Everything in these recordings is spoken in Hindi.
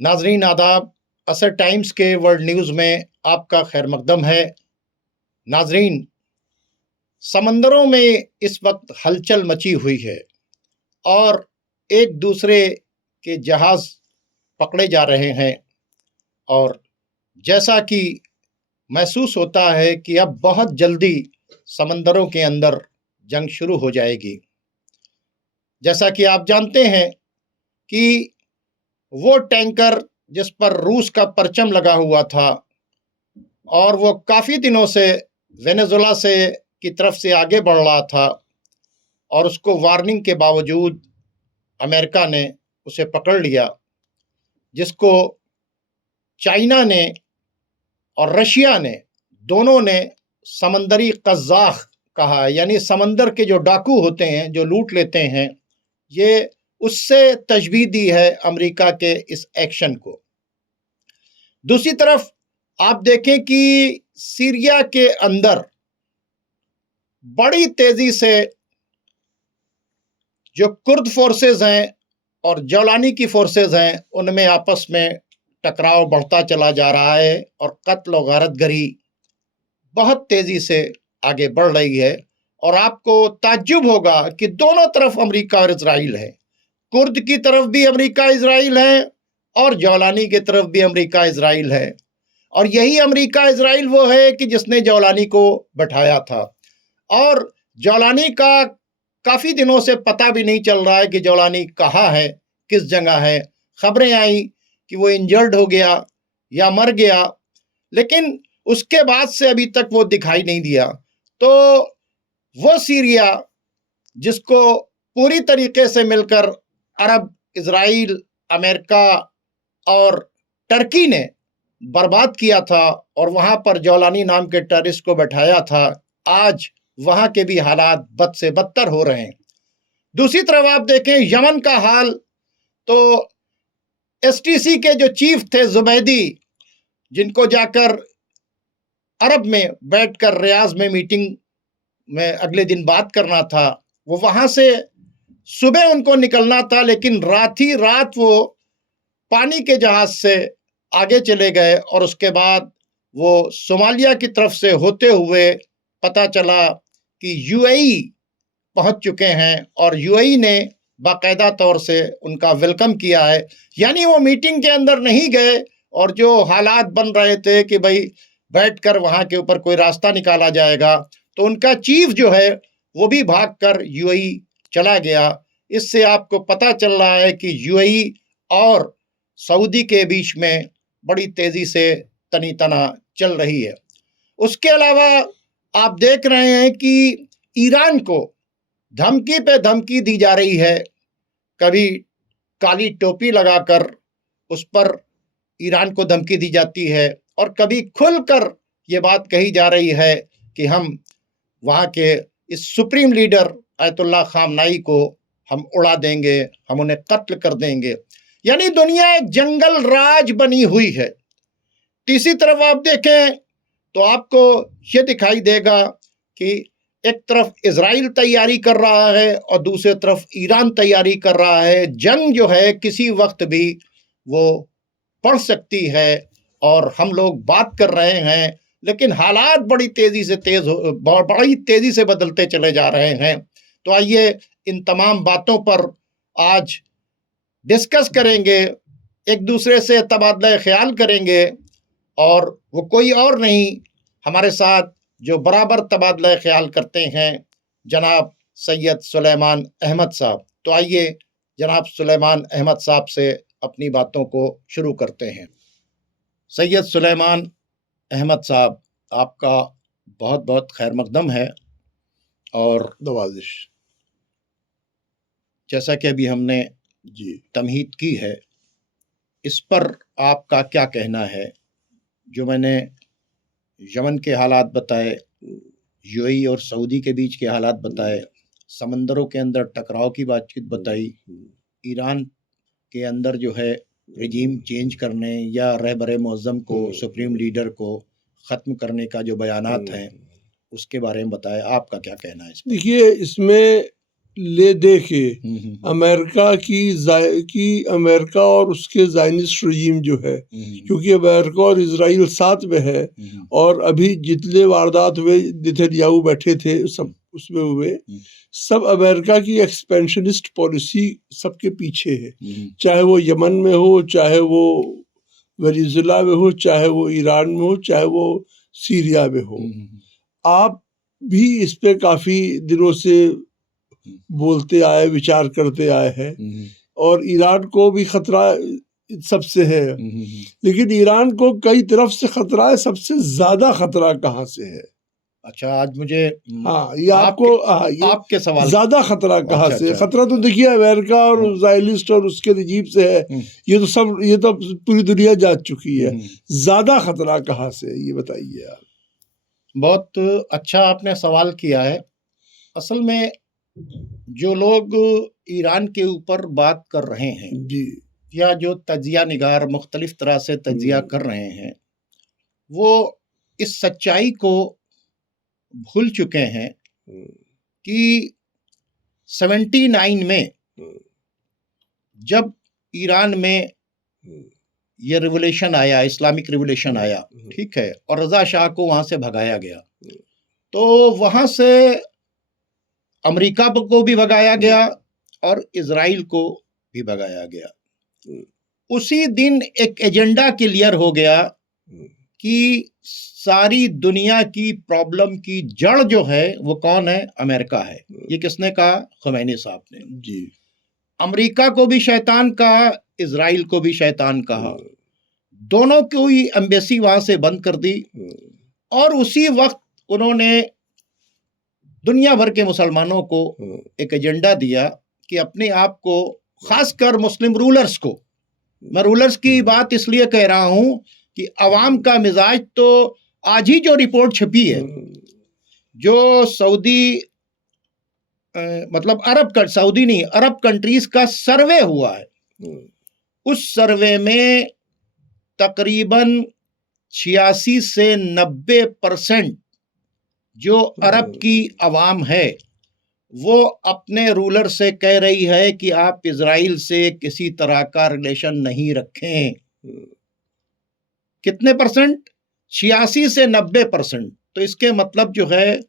नाजरीन आदाब, असर टाइम्स के वर्ल्ड न्यूज़ में आपका खैर मकदम है। नाजरीन, समंदरों में इस वक्त हलचल मची हुई है और एक दूसरे के जहाज़ पकड़े जा रहे हैं और जैसा कि महसूस होता है कि अब बहुत जल्दी समंदरों के अंदर जंग शुरू हो जाएगी। जैसा कि आप जानते हैं कि वो टैंकर जिस पर रूस का परचम लगा हुआ था और वो काफ़ी दिनों से वेनेजुएला से की तरफ से आगे बढ़ रहा था और उसको वार्निंग के बावजूद अमेरिका ने उसे पकड़ लिया, जिसको चाइना ने और रशिया ने दोनों ने समंदरी कज़ाक़ कहा। यानी समंदर के जो डाकू होते हैं, जो लूट लेते हैं, ये उससे तशबीह दी है अमेरिका के इस एक्शन को। दूसरी तरफ आप देखें कि सीरिया के अंदर बड़ी तेजी से जो कुर्द फोर्सेस हैं और जौलानी की फोर्सेस हैं, उनमें आपस में टकराव बढ़ता चला जा रहा है और कत्ल और गारतगरी बहुत तेजी से आगे बढ़ रही है। और आपको ताज्जुब होगा कि दोनों तरफ अमेरिका और इजराइल है। कुर्द की तरफ भी अमेरिका इजराइल है और जौलानी की तरफ भी अमेरिका इजराइल है। और यही अमेरिका इजराइल वो है कि जिसने जौलानी को बैठाया था और जौलानी का काफ़ी दिनों से पता भी नहीं चल रहा है कि जौलानी कहाँ है, किस जगह है। खबरें आई कि वो इंजर्ड हो गया या मर गया, लेकिन उसके बाद से अभी तक वो दिखाई नहीं दिया। तो वो सीरिया जिसको पूरी तरीके से मिलकर अरब, इजराइल, अमेरिका और टर्की ने बर्बाद किया था और वहाँ पर जौलानी नाम के टेररिस्ट को बैठाया था, आज वहाँ के भी हालात बद से बदतर हो रहे हैं। दूसरी तरफ आप देखें यमन का हाल, तो एसटीसी के जो चीफ थे जुबैदी, जिनको जाकर अरब में बैठकर रियाज में मीटिंग में अगले दिन बात करना था, वो वहाँ से सुबह उनको निकलना था, लेकिन रात ही रात वो पानी के जहाज से आगे चले गए और उसके बाद वो सोमालिया की तरफ से होते हुए पता चला कि यूएई पहुंच चुके हैं और यूएई ने बाकायदा तौर से उनका वेलकम किया है। यानी वो मीटिंग के अंदर नहीं गए और जो हालात बन रहे थे कि भाई बैठकर वहाँ के ऊपर कोई रास्ता निकाला जाएगा, तो उनका चीफ जो है वो भी भागकर यूएई चला गया। इससे आपको पता चल रहा है कि यूएई और सऊदी के बीच में बड़ी तेजी से तनी तना चल रही है। उसके अलावा आप देख रहे हैं कि ईरान को धमकी पे धमकी दी जा रही है। कभी काली टोपी लगाकर उस पर ईरान को धमकी दी जाती है और कभी खुलकर ये बात कही जा रही है कि हम वहाँ के इस सुप्रीम लीडर आयतुल्लाह खामनाई को हम उड़ा देंगे, हम उन्हें कत्ल कर देंगे। यानी दुनिया एक जंगल राज बनी हुई है। तीसरी तरफ आप देखें तो आपको ये दिखाई देगा कि एक तरफ इजराइल तैयारी कर रहा है और दूसरी तरफ ईरान तैयारी कर रहा है। जंग जो है किसी वक्त भी वो पड़ सकती है और हम लोग बात कर रहे हैं, लेकिन हालात बड़ी तेजी से बदलते चले जा रहे हैं। तो आइए इन तमाम बातों पर आज डिस्कस करेंगे, एक दूसरे से तबादला ख्याल करेंगे और वो कोई और नहीं, हमारे साथ जो बराबर तबादला ख्याल करते हैं जनाब सैयद सुलेमान अहमद साहब। तो आइए जनाब सुलेमान अहमद साहब से अपनी बातों को शुरू करते हैं। सैयद सुलेमान अहमद साहब, आपका बहुत बहुत खैर मकदम है और नवाजिश। जैसा कि अभी हमने जी तमहीद की है, इस पर आपका क्या कहना है? जो मैंने यमन के हालात बताए, यूएई और सऊदी के बीच के हालात बताए, समंदरों के अंदर टकराव की बातचीत बताई, ईरान के अंदर जो है रिजीम चेंज करने या रहबर मुअज़्ज़म को, सुप्रीम लीडर को ख़त्म करने का जो बयानात हैं उसके बारे में बताया। आपका क्या कहना है इस पर? देखिए, इसमें ले दे के अमेरिका और उसके ज़ायनिस्ट रजीम जो है, क्योंकि अमेरिका और इजराइल साथ में है, और अभी जितने वारदात हुए नेतन्याहू बैठे थे सब उसमें हुए, सब अमेरिका की एक्सपेंशनिस्ट पॉलिसी सबके पीछे है, चाहे वो यमन में हो, चाहे वो वेनेजुएला में हो, चाहे वो ईरान में हो, चाहे वो सीरिया में हो। आप भी इस पे काफी दिनों से बोलते आए, विचार करते आए हैं, और ईरान को भी खतरा सबसे है, लेकिन ईरान को कई तरफ से खतरा है, सबसे ज्यादा खतरा कहाँ से है? अच्छा, आज मुझे ये आपको आपके सवाल ज्यादा खतरा कहाँ से है? खतरा तो देखिए अमेरिका और ज़ायनिस्ट और उसके रिजीम से है, ये तो पूरी दुनिया जान चुकी है। ज्यादा खतरा कहाँ से है, ये बताइए आप। बहुत अच्छा आपने सवाल किया है। असल में जो लोग ईरान के ऊपर बात कर रहे हैं जी, या जो तजिया निगार मुख्तलिफ तरह से तजिया कर रहे हैं, वो इस सच्चाई को भूल चुके हैं कि 79 में जब ईरान में ये रिवोल्यूशन आया, इस्लामिक रिवोल्यूशन आया, ठीक है, और रजा शाह को वहां से भगाया गया, तो वहां से अमेरिका को भी भगाया गया और इजराइल को भी भगाया गया। उसी दिन एक एजेंडा क्लियर हो गया कि सारी दुनिया की प्रॉब्लम की जड़ जो है वो कौन है? अमेरिका है। ये किसने कहा? ख़ुमैनी साहब ने जी। अमेरिका को भी शैतान कहा, इजराइल को भी शैतान कहा, दोनों की एम्बेसी वहां से बंद कर दी, और उसी वक्त उन्होंने दुनिया भर के मुसलमानों को एक एजेंडा दिया कि अपने आप को, खासकर मुस्लिम रूलर्स को, मैं रूलर्स की बात इसलिए कह रहा हूं कि अवाम का मिजाज तो आज ही जो रिपोर्ट छपी है, जो सऊदी मतलब सऊदी नहीं, अरब कंट्रीज का सर्वे हुआ है, उस सर्वे में तकरीबन 86 से 90% जो अरब की अवाम है वो अपने रूलर से कह रही है कि आप इजराइल से किसी तरह का रिलेशन नहीं रखें। कितने परसेंट? 86 से 90%। तो इसके मतलब जो है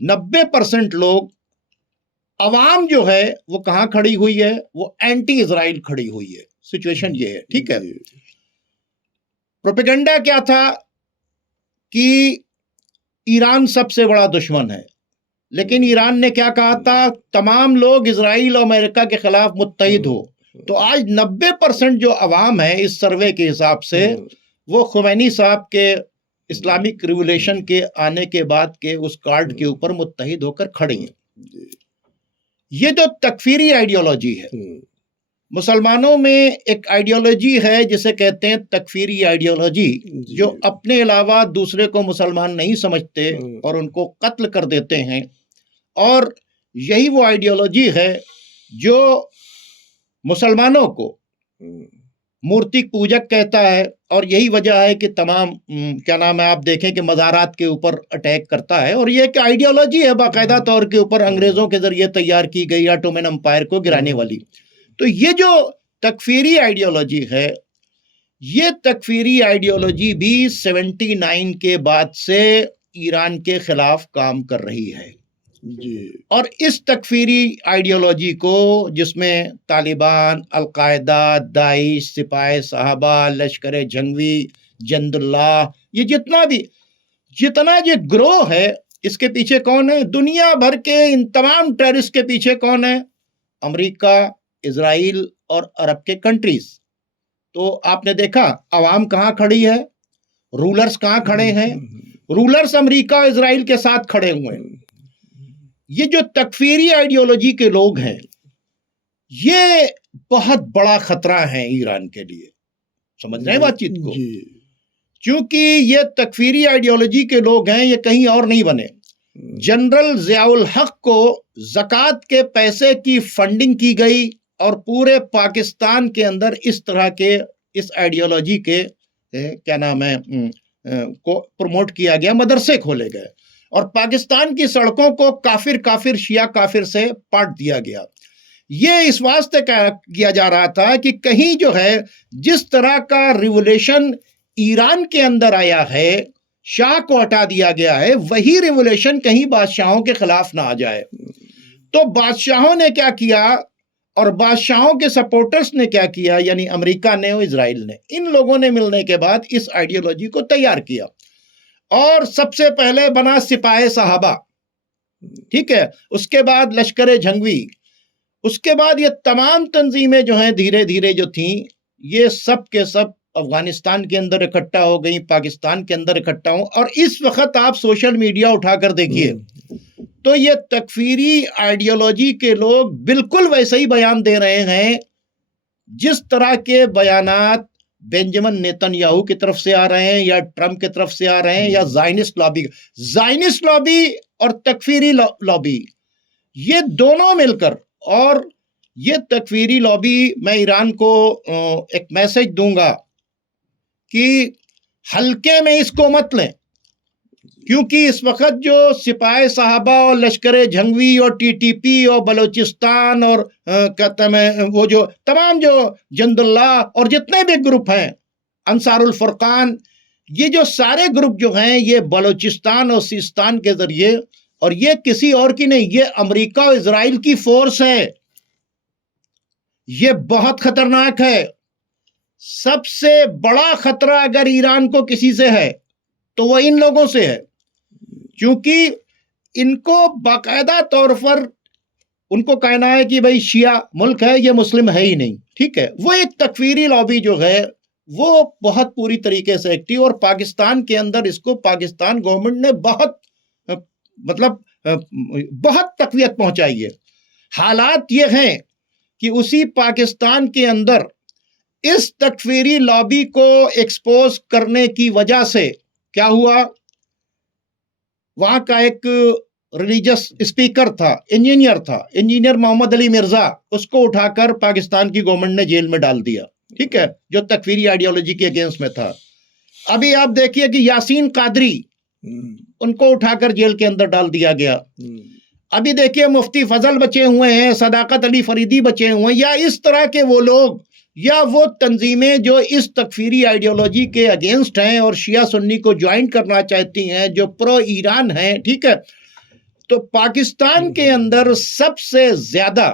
90% लोग, अवाम जो है वो कहां खड़ी हुई है? वो एंटी इजराइल खड़ी हुई है। सिचुएशन ये है, ठीक है। प्रोपेगेंडा क्या था कि ईरान सबसे बड़ा दुश्मन है, लेकिन ईरान ने क्या कहा था? तमाम लोग इजराइल और अमेरिका के खिलाफ मुत्तहिद हो। तो आज 90% जो अवाम है इस सर्वे के हिसाब से वो ख़ुमैनी साहब के इस्लामिक रिवोल्यूशन के आने के बाद के उस कार्ड के ऊपर मुत्तहिद होकर खड़े हैं। ये जो तकफीरी आइडियोलॉजी है, मुसलमानों में एक आइडियोलॉजी है जिसे कहते हैं तकफीरी आइडियोलॉजी, जो अपने अलावा दूसरे को मुसलमान नहीं समझते और उनको कत्ल कर देते हैं। और यही वो आइडियोलॉजी है जो मुसलमानों को मूर्ति पूजक कहता है, और यही वजह है कि तमाम क्या नाम है, आप देखें कि मज़ारात के ऊपर अटैक करता है। और ये एक आइडियोलॉजी है बाकायदा तौर के ऊपर अंग्रेज़ों के ज़रिए तैयार की गई ऑटोमन एम्पायर को गिराने वाली। तो ये जो तकफीरी आइडियोलॉजी है, ये तकफीरी आइडियोलॉजी भी 79 के बाद से ईरान के खिलाफ काम कर रही है जी। और इस तकफीरी आइडियोलॉजी को, जिसमें तालिबान, अलकायदा, दाइश, सिपाही साहबा, लश्कर जंगवी, जंदुल्लाह, ये जितना ये ग्रोह है, इसके पीछे कौन है? दुनिया भर के इन तमाम टेररिस्ट के पीछे कौन है? अमेरिका, इजराइल और अरब के कंट्रीज। तो आपने देखा अवाम कहाँ खड़ी है, रूलर्स कहाँ खड़े हैं? रूलर्स अमेरिका और इजराइल के साथ खड़े हुए हैं। ये जो तकफीरी आइडियोलॉजी के लोग हैं, ये बहुत बड़ा खतरा है ईरान के लिए। समझ रहे हैं बातचीत को? क्योंकि ये तकफीरी आइडियोलॉजी के लोग हैं, ये कहीं और नहीं बने। जनरल ज़ियाउल हक को ज़कात के पैसे की फंडिंग की गई और पूरे पाकिस्तान के अंदर इस तरह के, इस आइडियोलॉजी के क्या नाम है को प्रमोट किया गया, मदरसे खोले गए। और पाकिस्तान की सड़कों को काफिर काफिर शिया काफिर से पाट दिया गया। ये इस वास्ते किया जा रहा था कि कहीं जो है जिस तरह का रिवोल्यूशन ईरान के अंदर आया है, शाह को हटा दिया गया है, वही रिवोल्यूशन कहीं बादशाहों के खिलाफ ना आ जाए। तो बादशाहों ने क्या किया और बादशाहों के सपोर्टर्स ने क्या किया, यानी अमेरिका ने और इजराइल ने, इन लोगों ने मिलने के बाद इस आइडियोलॉजी को तैयार किया और सबसे पहले बना सिपाही साहबा, ठीक है, उसके बाद लश्कर जंगवी, उसके बाद ये तमाम तंजीमें जो हैं धीरे धीरे जो थी ये सब के सब अफगानिस्तान के अंदर इकट्ठा हो गई, पाकिस्तान के अंदर इकट्ठा हो। और इस वक्त आप सोशल मीडिया उठाकर देखिए तो ये तकफीरी आइडियोलॉजी के लोग बिल्कुल वैसे ही बयान दे रहे हैं जिस तरह के बयानात बेंजामिन नेतन्याहू की तरफ से आ रहे हैं या ट्रंप की तरफ से आ रहे हैं या ज़ायनिस्ट लॉबी और तकफीरी लॉबी, ये दोनों मिलकर। और ये तकफीरी लॉबी, मैं ईरान को एक मैसेज दूंगा कि हल्के में इसको मत लें, क्योंकि इस वक्त जो सिपाही साहबा और लश्कर जंगवी और टीटीपी और बलूचिस्तान और कहते हैं वो जो तमाम जो जंदुल्ला और जितने भी ग्रुप हैं, अंसारुल फुरकान, ये जो सारे ग्रुप जो हैं ये बलूचिस्तान और सिस्तान के जरिए, और ये किसी और की नहीं, ये अमेरिका और इजराइल की फोर्स है। ये बहुत खतरनाक है। सबसे बड़ा खतरा अगर ईरान को किसी से है तो वो इन लोगों से है, क्योंकि इनको बाकायदा तौर पर उनको कहना है कि भाई शिया मुल्क है, ये मुस्लिम है ही नहीं, ठीक है। वो एक तकफीरी लॉबी जो है वो बहुत पूरी तरीके से एक्टिव, और पाकिस्तान के अंदर इसको पाकिस्तान गवर्नमेंट ने बहुत बहुत तकवीत पहुंचाई है। हालात ये हैं कि उसी पाकिस्तान के अंदर इस तकफीरी लॉबी को एक्सपोज करने की वजह से क्या हुआ, वहां का एक रिलीजियस स्पीकर था, इंजीनियर मोहम्मद अली मिर्जा, उसको उठाकर पाकिस्तान की गवर्नमेंट ने जेल में डाल दिया, ठीक है, जो तकफीरी आइडियोलॉजी के अगेंस्ट में था। अभी आप देखिए कि यासीन कादरी, उनको उठाकर जेल के अंदर डाल दिया गया। अभी देखिए मुफ्ती फजल बचे हुए हैं, सदाकत अली फरीदी बचे हुए हैं, या इस तरह के वो लोग या वो तंजीमें जो इस तकफीरी आइडियोलॉजी के अगेंस्ट हैं और शिया सुन्नी को ज्वाइन करना चाहती हैं, जो प्रो ईरान हैं, ठीक है। तो पाकिस्तान के अंदर सबसे ज्यादा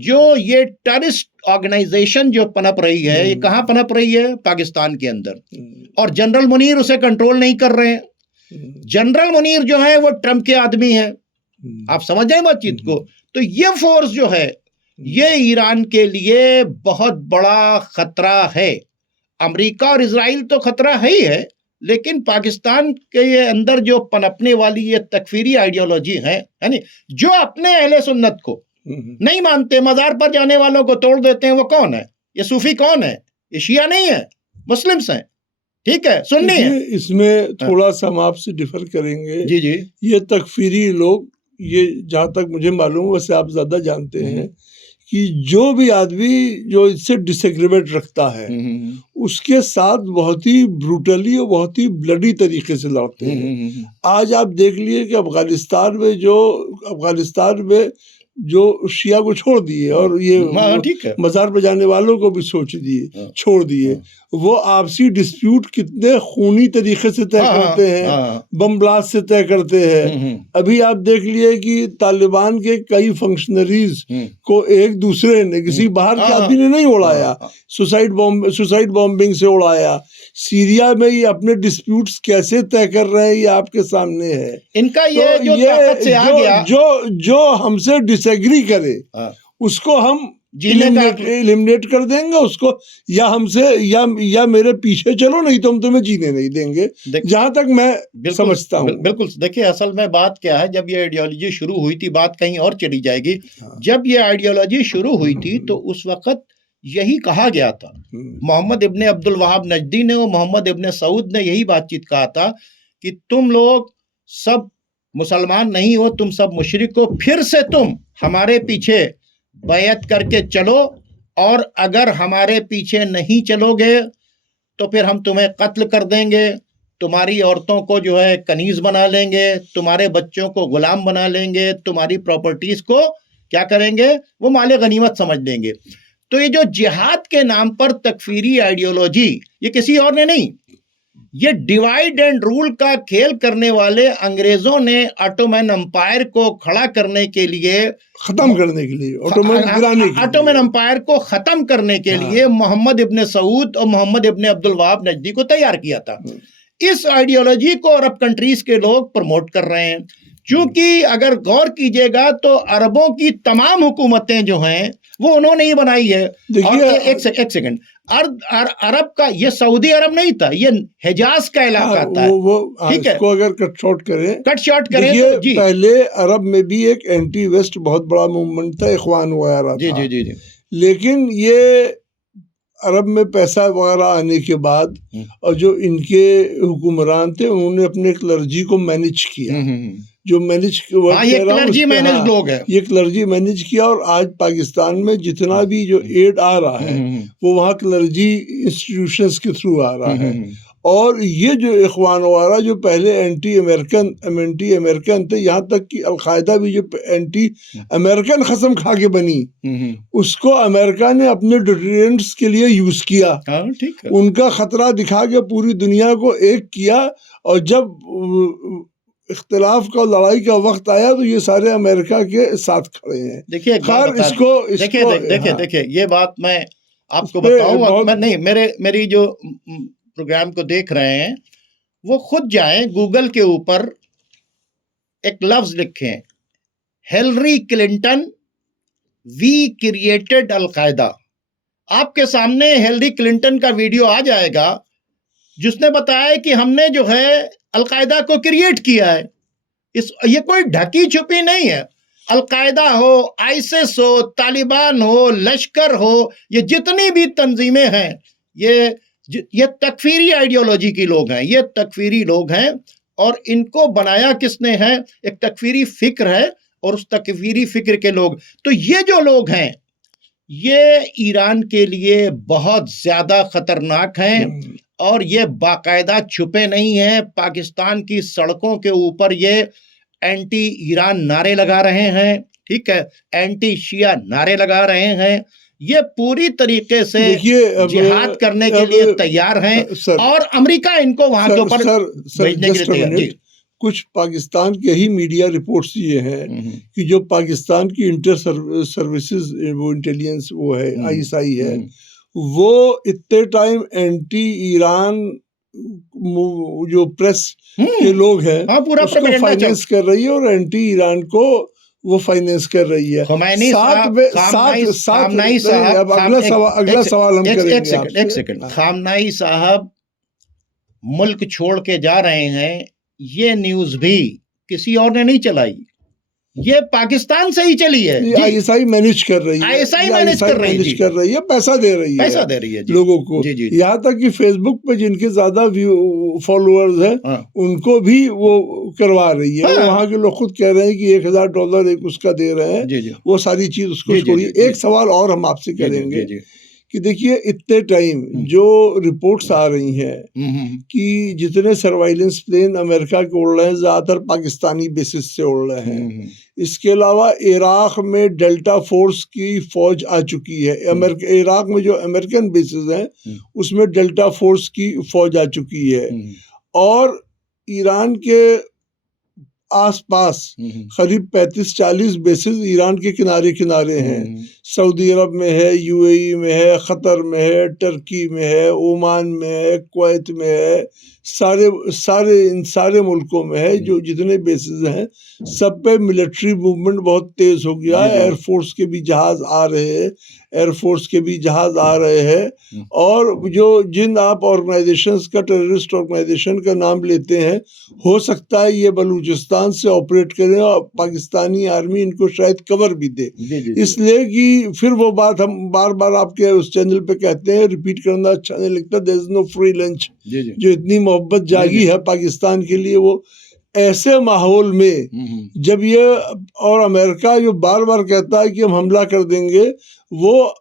जो ये टेररिस्ट ऑर्गेनाइजेशन जो पनप रही है, ये कहाँ पनप रही है? पाकिस्तान के अंदर। और जनरल मुनीर उसे कंट्रोल नहीं कर रहे हैं। जनरल मुनीर जो है वो ट्रंप के आदमी है, आप समझ जाए बातचीत को। तो ये फोर्स जो है ये ईरान के लिए बहुत बड़ा खतरा है। अमेरिका और इजराइल तो खतरा है ही है, लेकिन पाकिस्तान के ये अंदर जो पनपने वाली ये तकफीरी आइडियोलॉजी है यानी जो अपने अहले सुन्नत को नहीं मानते, मजार पर जाने वालों को तोड़ देते हैं, वो कौन है? ये सूफी कौन है? ये शिया नहीं है, मुस्लिम्स हैं, ठीक है, सुन्नी है। इसमें थोड़ा सा हम आपसे डिफर करेंगे। जी जी। ये तकफीरी लोग, ये जहाँ तक मुझे मालूम है, वैसे आप ज्यादा जानते हैं कि जो भी आदमी जो इससे डिसएग्रीमेंट रखता है उसके साथ बहुत ही ब्रूटली और बहुत ही ब्लडी तरीके से लड़ते हैं। आज आप देख लिए कि अफगानिस्तान में जो शिया को छोड़ दिए और ये मजार पर जाने वालों को भी छोड़ दिए, वो आपसी डिस्प्यूट कितने खूनी तरीके से तय करते हैं, बम ब्लास्ट से तय करते हैं। अभी आप देख लिए कि तालिबान के कई फंक्शनरीज को एक दूसरे ने, किसी बाहर के आदमी ने नहीं उड़ाया, सुसाइड बॉम्बिंग से उड़ाया। सीरिया में ये अपने डिस्प्यूट्स कैसे तय कर रहे हैं, ये आपके सामने है। इनका ये तो जो ताकत से आ गया, जो हमसे डिसएग्री करे उसको हम एलिमिनेट कर देंगे उसको, या हमसे या मेरे पीछे चलो, नहीं तो हम तुम्हें जीने नहीं देंगे। जहां तक मैं समझता हूँ। बिल्कुल देखिए, असल में बात क्या है, जब ये आइडियोलॉजी शुरू हुई थी, बात कहीं और चली जाएगी। जब ये आइडियोलॉजी शुरू हुई थी तो उस वक्त यही कहा गया था, मोहम्मद इब्ने अब्दुल वहाब नजदी ने और मोहम्मद इब्ने सऊद ने यही बातचीत कहा था कि तुम लोग सब मुसलमान नहीं हो, तुम सब मुशरिक हो, फिर से तुम हमारे पीछे बैत करके चलो, और अगर हमारे पीछे नहीं चलोगे तो फिर हम तुम्हें कत्ल कर देंगे, तुम्हारी औरतों को जो है कनीज बना लेंगे, तुम्हारे बच्चों को गुलाम बना लेंगे, तुम्हारी प्रॉपर्टीज को क्या करेंगे, वो माले गनीमत समझ लेंगे। तो ये जो जिहाद के नाम पर तकफीरी आइडियोलॉजी, ये किसी और ने नहीं, ये डिवाइड एंड रूल का खेल करने वाले अंग्रेजों ने ऑटोमन एम्पायर को खड़ा करने के लिए, खत्म करने के लिए, ऑटोमन एम्पायर को खत्म करने के लिए मोहम्मद इब्ने सऊद और मोहम्मद इब्ने अब्दुल वहाब नजदी को तैयार किया था। इस आइडियोलॉजी को अरब कंट्रीज के लोग प्रमोट कर रहे हैं, क्योंकि अगर गौर कीजिएगा तो अरबों की तमाम हुकूमतें जो हैं वो उन्होंने ही बनाई है। और एक सेकंड, अरब का ये सऊदी अरब नहीं था, ये हिजाज का इलाका था। ठीक है, इसको अगर कट शॉर्ट करें तो जी, पहले अरब में भी एक एंटी वेस्ट बहुत बड़ा मूवमेंट था, इख्वान वगैरह था। जी। लेकिन ये अरब में पैसा वगैरह आने के बाद और जो इनके हुक्मरान थे उन्होंने अपने क्लर्जी को मैनेज किया, जो मैनेज ये क्लर्जी मैनेज लोग हैं, ये क्लर्जी मैनेज किया। और आज पाकिस्तान में जितना भी जो एड आ रहा है वो वहाँ क्लर्जी इंस्टीट्यूशंस के थ्रू आ रहा है। और ये जो इख्वान वगैरह जो पहले एंटी अमेरिकन थे, यहाँ तक कि अलकायदा भी जो एंटी अमेरिकन कसम खा के बनी, उसको अमेरिका ने अपने डिटरेंट्स के लिए यूज किया। ठीक है, उनका खतरा दिखा के पूरी दुनिया को एक किया। और जब इख्तिलाफ का, लड़ाई का वक्त आया तो ये सारे अमेरिका के साथ खड़े हैं। देखिए देखिए ये बात मैं आपको बताऊं, मैं नहीं, मेरी जो प्रोग्राम को देख रहे हैं वो खुद जाएं गूगल के ऊपर, एक लफ्ज लिखें, Hillary Clinton we created al-Qaeda. आपके सामने हिलरी क्लिंटन का वीडियो आ जाएगा जिसने बताया कि हमने जो है अलकायदा को क्रिएट किया है। ये कोई ढकी छुपी नहीं है। अलकायदा हो, आईसिस हो, तालिबान हो, लश्कर हो, ये जितनी भी तंजीमें हैं, ये तकफीरी आइडियोलॉजी की लोग हैं, ये तकफीरी लोग हैं। और इनको बनाया किसने है? एक तकफीरी फिक्र है और उस तकफीरी फिक्र के लोग। तो ये जो लोग हैं ये ईरान के लिए बहुत ज्यादा खतरनाक हैं और ये बाकायदा छुपे नहीं हैं। पाकिस्तान की सड़कों के ऊपर ये एंटी ईरान नारे लगा रहे हैं, ठीक है, एंटी शिया नारे लगा रहे हैं। ये पूरी तरीके से जिहाद करने के लिए तैयार हैं और अमेरिका इनको वहां के ऊपर भेजने के लिए तैयार। कुछ पाकिस्तान के ही मीडिया रिपोर्ट्स ये हैं कि जो पाकिस्तान की इंटर सर्विसेज वो इंटेलिजेंस वो है, आईएसआई है, वो इतने टाइम एंटी ईरान जो प्रेस के लोग हैं उसको फाइनेंस कर रही है और एंटी ईरान को वो फाइनेंस कर रही है। अगला सवाल हम करेंगे। एक सेकंड, खामनाई साहब मुल्क छोड़ के जा रहे हैं, ये न्यूज भी किसी और ने नहीं चलाई, ये पाकिस्तान से ही चली है। आईएसआई मैनेज कर रही है, आईएसआई मैनेज कर रही है, पैसा दे रही है लोगों को। यहाँ तक कि फेसबुक पे जिनके ज्यादा फॉलोअर्स हैं उनको भी वो करवा रही है। वहाँ के लोग खुद कह रहे हैं कि $1000 एक उसका दे रहे हैं, वो सारी चीज उसको छोड़िए। एक सवाल और हम आपसे करेंगे कि देखिए इतने टाइम जो रिपोर्ट्स आ रही हैं कि जितने सर्वाइलेंस प्लेन अमेरिका के उड़ रहे हैं ज्यादातर पाकिस्तानी बेसिस से उड़ रहे हैं। इसके अलावा इराक में डेल्टा फोर्स की फौज आ चुकी है। इराक में जो अमेरिकन बेसिस हैं उसमें डेल्टा फोर्स की फौज आ चुकी है। और ईरान के आसपास करीब 35-40 बेसिस ईरान के किनारे किनारे हैं। सऊदी अरब में है, यूएई में है, कतर में है, टर्की में है, ओमान में है, कुवैत में है, इन सारे मुल्कों में है। जो जितने बेसिस हैं सब पे मिलिट्री मूवमेंट बहुत तेज हो गया है। एयरफोर्स के भी जहाज आ रहे हैं, और जो जिन आप ऑर्गेनाइजेशंस का, टेररिस्ट ऑर्गेनाइजेशन का नाम लेते हैं, हो सकता है ये बलूचिस्तान से ऑपरेट करें और पाकिस्तानी आर्मी इनको शायद कवर भी दे। इसलिए कि फिर वो बात हम बार बार आपके उस चैनल पे कहते हैं, रिपीट करना अच्छा नहीं लगता, there is no free lunch. जो इतनी मोहब्बत जागी है पाकिस्तान के लिए, वो ऐसे माहौल में जब ये और अमेरिका जो बार बार कहता है कि हम हमला कर देंगे, वो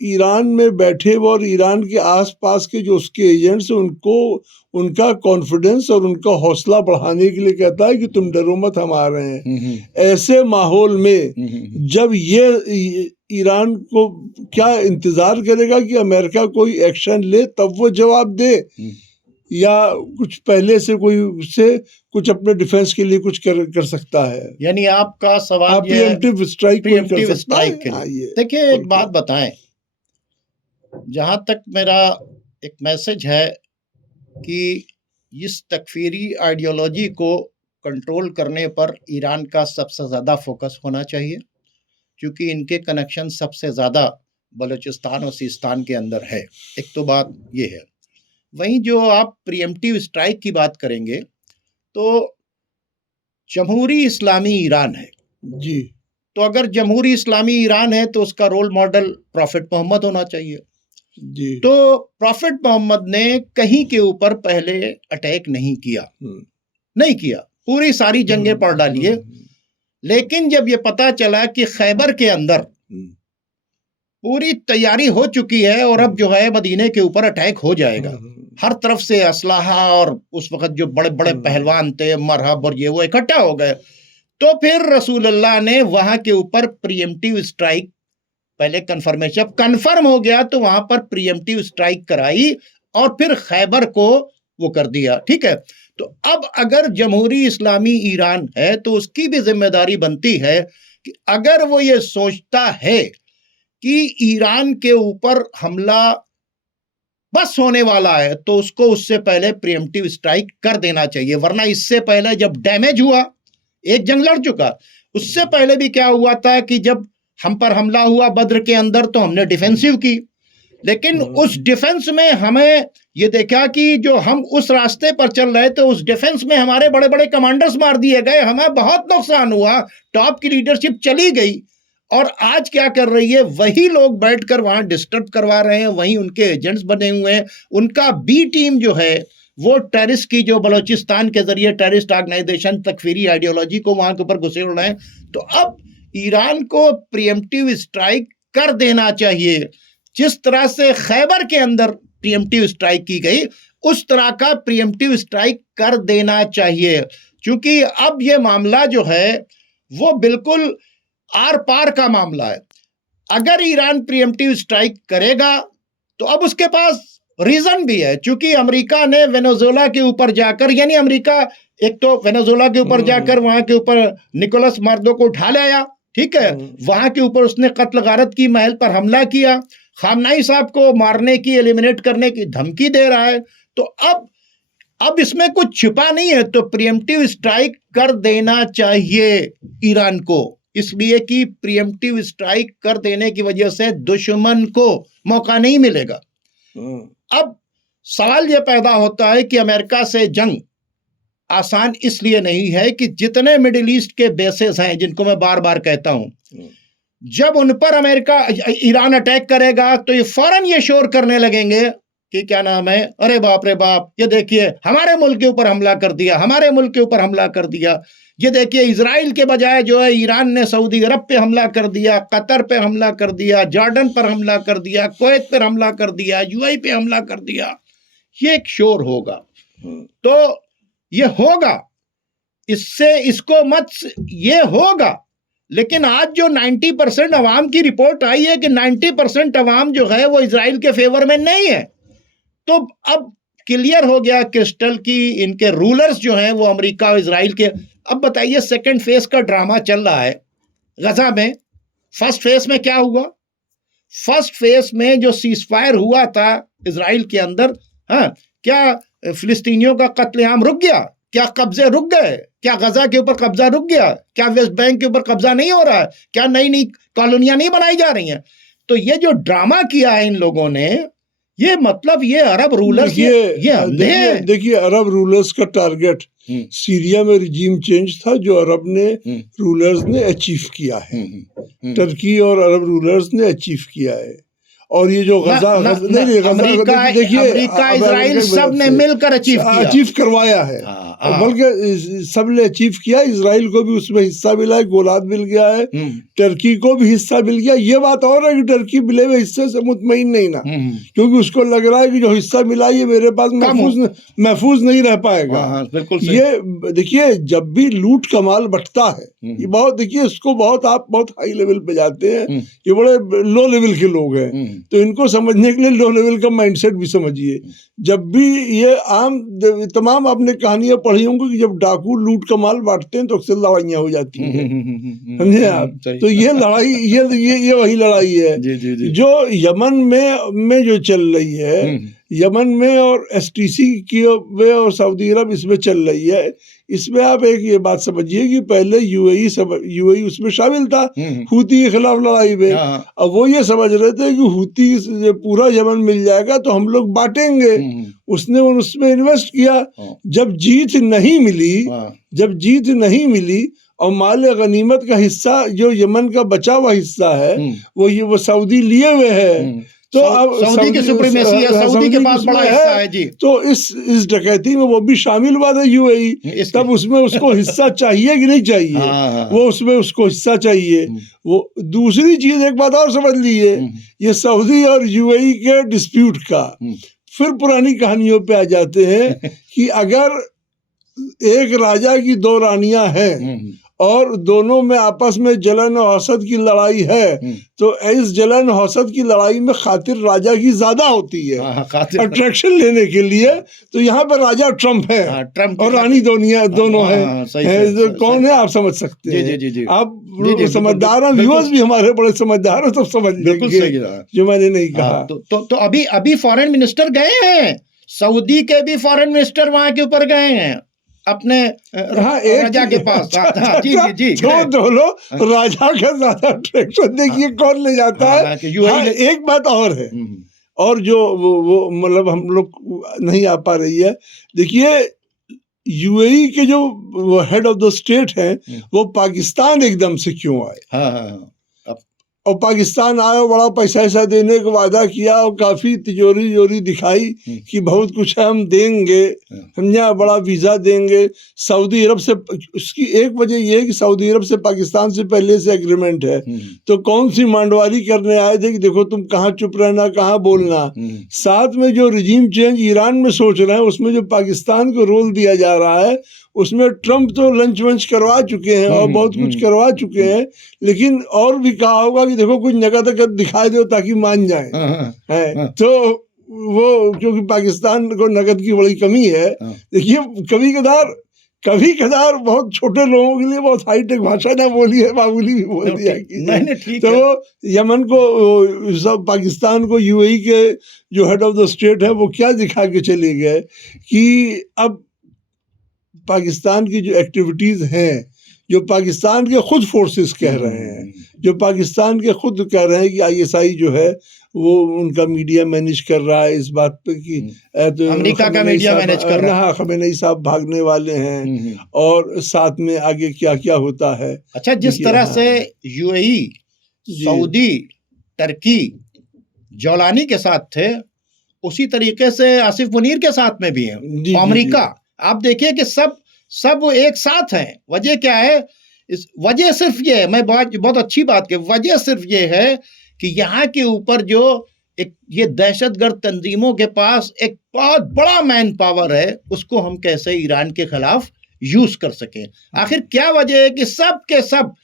ईरान में बैठे हुए और ईरान के आसपास के जो उसके एजेंट्स हैं उनको उनका कॉन्फिडेंस और उनका हौसला बढ़ाने के लिए कहता है कि तुम डरो मत, हम आ रहे हैं। ऐसे माहौल में जब ये ईरान को क्या इंतजार करेगा कि अमेरिका कोई एक्शन ले तब वो जवाब दे, या कुछ पहले से कोई उससे कुछ अपने डिफेंस के लिए कुछ कर सकता है? यानी आपका सवाल ये प्रीएम्प्टिव स्ट्राइक प्रीएम्प्टिव स्ट्राइक के लिए। देखिए एक बात बताएं, जहां तक मेरा एक मैसेज है कि इस तकफीरी आइडियोलॉजी को कंट्रोल करने पर ईरान का सबसे ज़्यादा फोकस होना चाहिए, क्योंकि इनके कनेक्शन सबसे ज़्यादा बलूचिस्तान और सिस्तान के अंदर है। एक तो बात ये है। वहीं जो आप प्रीएम्प्टिव स्ट्राइक की बात करेंगे तो जमहूरी इस्लामी ईरान है जी, तो अगर जमहूरी इस्लामी ईरान है तो उसका रोल मॉडल प्रॉफिट मोहम्मद होना चाहिए जी। तो प्रॉफिट मोहम्मद ने कहीं के ऊपर पहले अटैक नहीं किया, नहीं किया, पूरी सारी जंगें पढ़ डालिए। लेकिन जब ये पता चला कि खैबर के अंदर पूरी तैयारी हो चुकी है और अब जो है मदीने के ऊपर अटैक हो जाएगा, हर तरफ से असलाहा और उस वक्त जो बड़े बड़े पहलवान थे मरहब और ये वो इकट्ठा हो गए, तो फिर रसूलुल्लाह ने वहां के ऊपर प्रीएम्प्टिव स्ट्राइक, पहले कंफर्मेशन, जब कंफर्म हो गया तो वहां पर प्रीएम्प्टिव स्ट्राइक कराई और फिर खैबर को वो कर दिया। ठीक है, तो अब अगर जमहूरी इस्लामी ईरान है तो उसकी भी जिम्मेदारी बनती है कि अगर वो ये सोचता है कि ईरान के ऊपर हमला बस होने वाला है तो उसको उससे पहले प्रीएम्प्टिव स्ट्राइक कर देना चाहिए। वरना इससे पहले जब डैमेज हुआ, एक जंग लड़ चुका, उससे पहले भी क्या हुआ था कि जब हम पर हमला हुआ बद्र के अंदर तो हमने डिफेंसिव की, लेकिन उस डिफेंस में हमें ये देखा कि जो हम उस रास्ते पर चल रहे थे उस डिफेंस में हमारे बड़े बड़े कमांडर्स मार दिए गए, हमें बहुत नुकसान हुआ, टॉप की लीडरशिप चली गई। और आज क्या कर रही है, वही लोग बैठकर वहां डिस्टर्ब करवा रहे हैं, वही उनके एजेंट्स बने हुए हैं। उनका बी टीम जो है वो टेररिस्ट की, जो बलूचिस्तान के जरिए टेररिस्ट ऑर्गेनाइजेशन तकफीरी आइडियोलॉजी को वहां के ऊपर घुसेड़ रहे हैं। तो अब ईरान को प्रीएम्प्टिव स्ट्राइक कर देना चाहिए। जिस तरह से खैबर के अंदर प्रीएम्प्टिव स्ट्राइक की गई उस तरह का प्रीएम्प्टिव स्ट्राइक कर देना चाहिए, क्योंकि अब ये मामला जो है वो बिल्कुल आर पार का मामला है। अगर ईरान प्रीएम्प्टिव स्ट्राइक करेगा तो अब उसके पास रीजन भी है, क्योंकि अमेरिका ने वेनेजुएला के ऊपर जाकर, यानी अमेरिका एक तो वेनेजुएला के ऊपर जाकर वहां के ऊपर निकोलस मार्दो को उठा लाया, ठीक है, वहां के ऊपर उसने कत्ल गारत की, महल पर हमला किया, खामनाई साहब को मारने की, एलिमिनेट करने की धमकी दे रहा है। तो अब इसमें कुछ छिपा नहीं है, तो प्रीएम्प्टिव स्ट्राइक कर देना चाहिए ईरान को, इसलिए कि प्रीएम्प्टिव स्ट्राइक कर देने की वजह से दुश्मन को मौका नहीं मिलेगा। अब सवाल यह पैदा होता है कि अमेरिका से जंग आसान इसलिए नहीं है कि जितने मिडिल ईस्ट के बेसेस हैं, जिनको मैं बार बार कहता हूं, जब उन पर अमेरिका ईरान अटैक करेगा तो ये फौरन ये शोर करने लगेंगे कि क्या नाम है, अरे बाप रे बाप, ये देखिए हमारे मुल्क के ऊपर हमला कर दिया, हमारे मुल्क के ऊपर हमला कर दिया, ये देखिए इजराइल के बजाय जो है ईरान ने सऊदी अरब पे हमला कर दिया, कतर पे हमला कर दिया, जॉर्डन पर हमला कर दिया, कुवैत पर हमला कर दिया, यूएई पे हमला कर दिया। ये एक शोर होगा, तो ये होगा, इससे इसको मत, ये होगा। लेकिन आज जो 90% अवाम की रिपोर्ट आई है कि 90% अवाम जो है वो इजराइल के फेवर में नहीं है। तो अब क्लियर हो गया क्रिस्टल की इनके रूलर्स जो हैं वो अमेरिका और इजराइल के। अब बताइए, सेकंड फेज का ड्रामा चल रहा है गजा में। फर्स्ट फेज में क्या हुआ? फर्स्ट फेज में जो सीजफायर हुआ था इजराइल के अंदर, हाँ, क्या फिलिस्तीनियों का कत्लेआम रुक गया? क्या कब्जे रुक गए? क्या गजा के ऊपर कब्जा रुक गया? क्या वेस्ट बैंक के ऊपर कब्जा नहीं हो रहा है? क्या नई नई कॉलोनियां नहीं बनाई जा रही हैं? तो ये जो ड्रामा किया है इन लोगों ने, ये मतलब ये अरब रूलर्स, ये अंधे हैं। देखिए अरब रूलर्स का टारगेट सीरिया में रिजीम चेंज था, जो अरब ने रूलर्स ने अचीव किया है, टर्की और अरब रूलर्स ने अचीव किया है। और ये जो गजा नहीं अमेरिका इजराइल सब ने मिलकर अचीव करवाया है, बल्कि सब ने अचीव किया। इजराइल को भी उसमें हिस्सा मिला है, गोलान मिल गया है, टर्की को भी हिस्सा मिल गया। ये बात और है कि टर्की मिले हुए हिस्से से मुतमईन नहीं ना, क्योंकि उसको लग रहा है कि जो हिस्सा मिला ये मेरे पास महफूज नहीं रह पाएगा। बिल्कुल ये देखिए, जब भी लूट का माल बंटता है, ये बहुत देखिए इसको आप बहुत हाई लेवल पे जाते हैं, ये बड़े लो लेवल के लोग हैं, तो इनको समझने के लिए लो लेवल का माइंडसेट भी समझिए। जब भी ये तमाम आपने कहानियां पढ़ी होंगी कि जब डाकू लूट का माल बांटते हैं तो अक्सर लड़ाइयां हो जाती हैं, समझे आप। तो ये लड़ाई ये वही लड़ाई है जो यमन में जो चल रही है, यमन में और एसटीसी की और सऊदी अरब इसमें चल रही है। इसमें आप एक ये बात समझिए कि पहले यूएई उसमें शामिल था हूती के खिलाफ लड़ाई में। अब वो ये समझ रहे थे कि हूती पूरा यमन मिल जाएगा तो हम लोग बांटेंगे, उसने उसमें इन्वेस्ट किया। जब जीत नहीं मिली और माल गनीमत का हिस्सा जो यमन का बचा हुआ हिस्सा है वो सऊदी लिए हुए है, तो अब सऊदी की सुप्रीमेसी है, सऊदी के पास बड़ा हिस्सा है जी। तो इस डकैती में वो भी शामिल हुआ था यूएई, तब उसमें उसको हिस्सा चाहिए कि नहीं चाहिए, वो उसमें उसको हिस्सा चाहिए। वो दूसरी चीज एक बात और समझ लीजिए, ये सऊदी और यूएई के डिस्प्यूट का फिर पुरानी कहानियों पे आ जाते हैं कि अगर एक राजा की दो रानियां हैं और दोनों में आपस में जलन और हसद की लड़ाई है, तो इस जलन हसद की लड़ाई में खातिर राजा की ज्यादा होती है अट्रैक्शन लेने के लिए। तो यहाँ पर राजा ट्रम्प है और रानी दोनों है। कौन है आप समझ सकते हैं। आप समझदार हैं, व्यूअर्स भी हमारे बड़े समझदार हैं, सब समझ लेंगे जो मैंने नहीं कहा। तो अभी फॉरेन मिनिस्टर गए हैं, सऊदी के भी फॉरेन मिनिस्टर वहां के ऊपर गए हैं अपने राजा के पास। जी दोनों राजा का ज्यादा अट्रैक्शन देखिए कौन ले जाता है। एक बात और है, और जो वो मतलब हम लोग नहीं आ पा रही है। देखिए यूएई के जो हेड ऑफ द स्टेट है वो पाकिस्तान एकदम से क्यों आए। और पाकिस्तान आया, बड़ा पैसा देने का वादा किया और काफी तिजोरी दिखाई कि बहुत कुछ हम देंगे, समझा, बड़ा वीजा देंगे। सऊदी अरब से उसकी एक वजह यह है कि सऊदी अरब से पाकिस्तान से पहले से एग्रीमेंट है, तो कौन सी मांडवारी करने आए थे कि देखो तुम कहाँ चुप रहना, कहाँ बोलना। साथ में जो रिजीम चेंज ईरान में सोच रहे हैं, उसमें जो पाकिस्तान को रोल दिया जा रहा है, उसमें ट्रम्प तो लंच वंच करवा चुके हैं और बहुत कुछ करवा चुके हैं, लेकिन और भी कहा होगा कि देखो कुछ नकद दिखाई दो ताकि मान जाए। है तो वो क्योंकि पाकिस्तान को नकद की बड़ी कमी है। देखिए कभी कदार बहुत छोटे लोगों के लिए बहुत हाईटेक भाषा ना बोली है, मामूली भी बोल दिया कि तो यमन को सब पाकिस्तान को यूएई के जो हेड ऑफ द स्टेट है वो क्या दिखा के चले गए कि अब पाकिस्तान की जो एक्टिविटीज हैं, जो पाकिस्तान के खुद फोर्सेस कह रहे हैं, जो पाकिस्तान के खुद कह रहे हैं कि आईएसआई जो है वो उनका मीडिया मैनेज कर रहा है इस बात पे कि तो अमेरिका का मीडिया मैनेज कर रहा है, खमेनी साहब भागने वाले हैं और साथ में आगे क्या क्या होता है। अच्छा, जिस तरह से यूएई, सऊदी, टर्की जौलानी के साथ थे, उसी तरीके से आसिफ मुनीर के साथ में भी है अमेरिका। आप देखिए कि सब एक साथ हैं। वजह क्या है? इस वजह सिर्फ ये है, मैं बहुत अच्छी बात की वजह सिर्फ ये है कि यहाँ के ऊपर जो एक ये दहशतगर्द तंजीमों के पास एक बहुत बड़ा मैन पावर है, उसको हम कैसे ईरान के खिलाफ यूज कर सकें। आखिर क्या वजह है कि सब के सब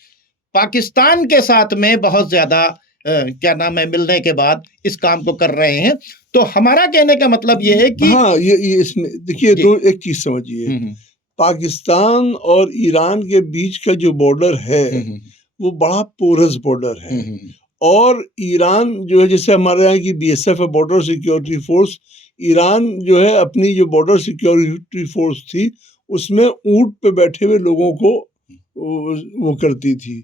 पाकिस्तान के साथ में बहुत ज्यादा क्या नाम है मिलने के बाद इस काम को कर रहे हैं। तो हमारा कहने का मतलब ये है कि हाँ, ये इसमें देखिए दो एक चीज समझिए, पाकिस्तान और ईरान के बीच का जो बॉर्डर है वो बड़ा पोरस बॉर्डर है। और ईरान जो है, जैसे हमारे यहाँ की बीएसएफ है, बॉर्डर सिक्योरिटी फोर्स, ईरान जो है अपनी जो बॉर्डर सिक्योरिटी फोर्स थी उसमें ऊंट पे बैठे हुए लोगों को वो करती थी,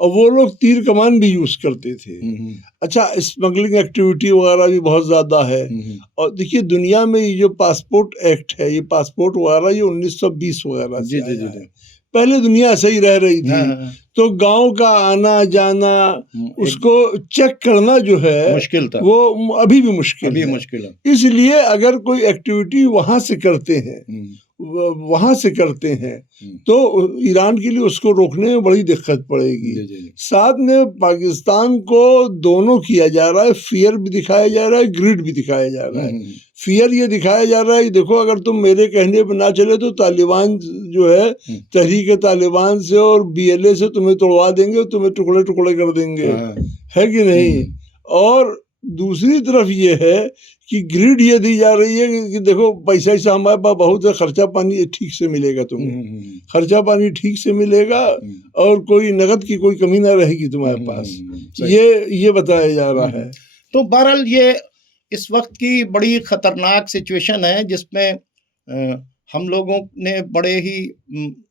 और वो लोग तीर कमान भी यूज करते थे। अच्छा, स्मगलिंग एक्टिविटी वगैरह भी बहुत ज्यादा है। और देखिए दुनिया में ये जो पासपोर्ट एक्ट है, ये पासपोर्ट वगैरह ये 1920 वगैरह से आया है। पहले दुनिया सही रह रही थी, हाँ, तो गांव का आना जाना, उसको चेक करना जो है मुश्किल था, वो अभी भी मुश्किल अभी है। मुश्किल है। इसलिए अगर कोई एक्टिविटी वहां से करते हैं, वहां से करते हैं, तो ईरान के लिए उसको रोकने में बड़ी दिक्कत पड़ेगी। साथ में पाकिस्तान को दोनों किया जा रहा है, फियर भी दिखाया जा रहा है, ग्रिड भी दिखाया जा रहा है। फियर ये दिखाया जा रहा है कि देखो अगर तुम मेरे कहने पर ना चले तो तालिबान जो है, तहरीक तालिबान से और BLA से तुम्हें तोड़वा देंगे, तुम्हें टुकड़े टुकड़े कर देंगे, है कि नहीं। और दूसरी तरफ ये है कि ग्रिड ये दी जा रही है कि देखो पैसा ऐसा हमारे पास बहुत है, खर्चा पानी ठीक से मिलेगा तुम्हें, खर्चा पानी ठीक से मिलेगा और कोई नगद की कोई कमी ना रहेगी तुम्हारे पास, ये बताया जा रहा है। तो बहरहाल ये इस वक्त की बड़ी खतरनाक सिचुएशन है जिसमें हम लोगों ने बड़े ही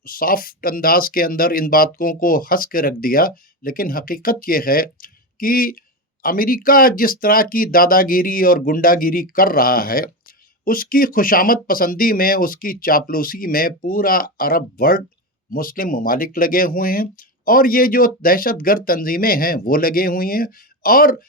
सॉफ्ट अंदाज के अंदर इन बातों को हंस के रख दिया, लेकिन हकीकत ये है कि अमेरिका जिस तरह की दादागिरी और गुंडागिरी कर रहा है, उसकी खुशामद पसंदी में, उसकी चापलूसी में पूरा अरब वर्ल्ड, मुस्लिम ममालिक लगे हुए हैं, और ये जो दहशतगर्द तंजीमें हैं वो लगे हुई हैं। और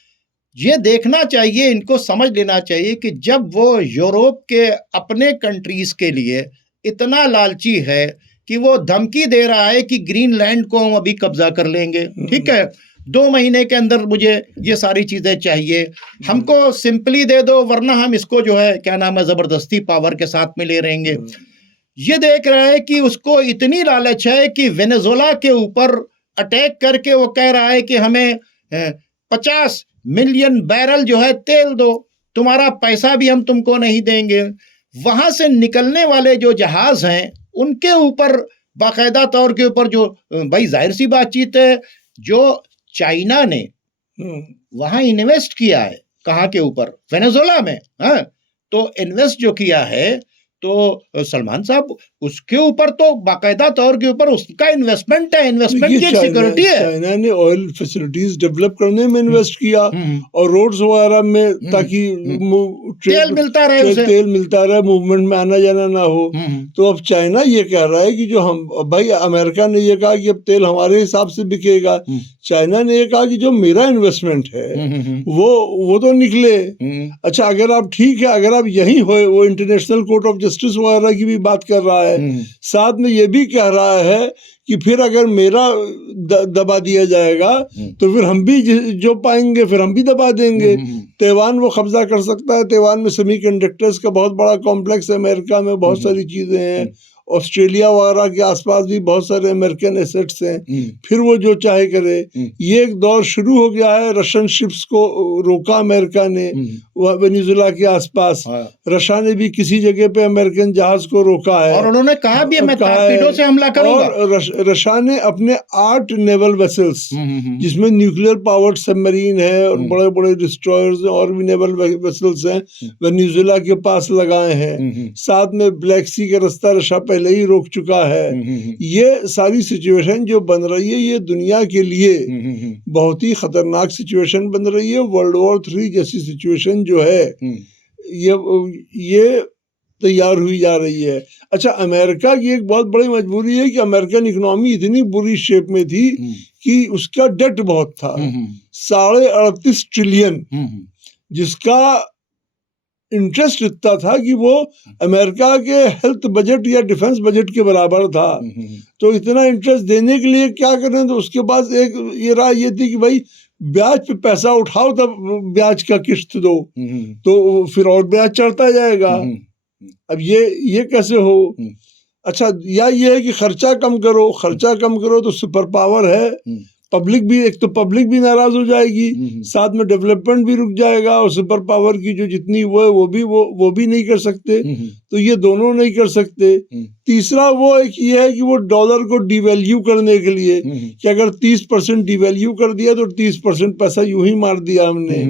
ये देखना चाहिए, इनको समझ लेना चाहिए कि जब वो यूरोप के अपने कंट्रीज के लिए इतना लालची है कि वो धमकी दे रहा है कि ग्रीनलैंड को हम अभी कब्जा कर लेंगे, ठीक है, 2 महीने के अंदर मुझे ये सारी चीजें चाहिए, हमको सिंपली दे दो वरना हम इसको जो है क्या नाम है जबरदस्ती पावर के साथ में ले रहेंगे। ये देख रहा है कि उसको इतनी लालच है कि वेनेजुएला के ऊपर अटैक करके वो कह रहा है कि हमें 50 मिलियन बैरल जो है तेल दो, तुम्हारा पैसा भी हम तुमको नहीं देंगे। वहां से निकलने वाले जो जहाज हैं उनके ऊपर बाकायदा तौर के ऊपर जो, भाई जाहिर सी बातचीत है, जो चाइना ने वहां इन्वेस्ट किया है, कहाँ के ऊपर, वेनेजुएला में, हाँ, तो इन्वेस्ट जो किया है तो सलमान साहब उसके ऊपर तो बाकायदा तौर के ऊपर उसका इन्वेस्टमेंट है, इन्वेस्टमेंट की सिक्योरिटी है। चाइना ने ऑयल फैसिलिटीज डेवलप करने में इन्वेस्ट किया और रोड्स वगैरह में, ताकि तेल मिलता रहे, उसे तेल मिलता रहे, मूवमेंट में आना जाना ना हो। तो अब चाइना ये कह रहा है कि जो हम, भाई अमेरिका ने ये कहा कि अब तेल हमारे हिसाब से बिकेगा, चाइना ने ये कहा कि जो मेरा इन्वेस्टमेंट है वो तो निकले। अच्छा, अगर आप ठीक है, अगर आप यही हो, वो इंटरनेशनल कोर्ट ऑफ जस्टिस वगैरह की भी बात कर रहा है, साथ में ये भी कह रहा है कि फिर अगर मेरा दबा दिया जाएगा तो फिर हम भी जो पाएंगे फिर हम भी दबा देंगे। ताइवान वो कब्जा कर सकता है, ताइवान में सेमीकंडक्टर्स का बहुत बड़ा कॉम्प्लेक्स है, अमेरिका में बहुत सारी चीजें हैं, ऑस्ट्रेलिया वगैरह के आसपास भी बहुत सारे अमेरिकन एसेट्स हैं, फिर वो जो चाहे करे। ये एक दौर शुरू हो गया है, रशियन शिप्स को रोका अमेरिका ने वेनेजुएला के आसपास, रशिया ने भी किसी जगह पे अमेरिकन जहाज को रोका है, और उन्होंने कहा भी मैं टॉर्पीडो से हमला करूंगा। और रशिया ने अपने 8 नेवल वेसल्स, जिसमें न्यूक्लियर पावर्ड सबमरीन है और बड़े बड़े डिस्ट्रॉयर्स और भी नेवल वेसल्स हैं, वेनेजुएला के पास लगाए हैं। साथ में ब्लैक सी का रास्ता रशिया पहले ही रोक चुका है। ये सारी सिचुएशन जो बन रही है, ये दुनिया के लिए बहुत ही खतरनाक सिचुएशन बन रही है। वर्ल्ड वॉर 3 जैसी सिचुएशन जो है ये तैयार हुई जा रही है। अच्छा, अमेरिका की एक बहुत बड़ी मजबूरी है कि अमेरिकन इकोनॉमी इतनी बुरी शेप में थी कि उसका डेट बहुत था, 38.5 ट्रिलियन, जिसका इंटरेस्ट इतना था कि वो अमेरिका के हेल्थ बजट या डिफेंस बजट के बराबर था। तो इतना इंटरेस्ट देने के लिए क्या करें, तो उसके पास एक ये राय ये थी कि भाई ब्याज पे पैसा उठाओ, तब ब्याज का किश्त दो, तो फिर और ब्याज चढ़ता जाएगा। अब ये कैसे हो? अच्छा, या ये है कि खर्चा कम करो, खर्चा कम करो तो सुपर पावर है, पब्लिक भी, एक तो पब्लिक भी नाराज हो जाएगी, साथ में डेवलपमेंट भी रुक जाएगा, और सुपर पावर की जो जितनी वो है वो भी नहीं कर सकते, तो ये दोनों नहीं कर सकते। तीसरा वो एक ये है कि वो डॉलर को डिवैल्यू करने के लिए कि अगर 30% डिवैल्यू कर दिया तो 30% पैसा यूं ही मार दिया हमने,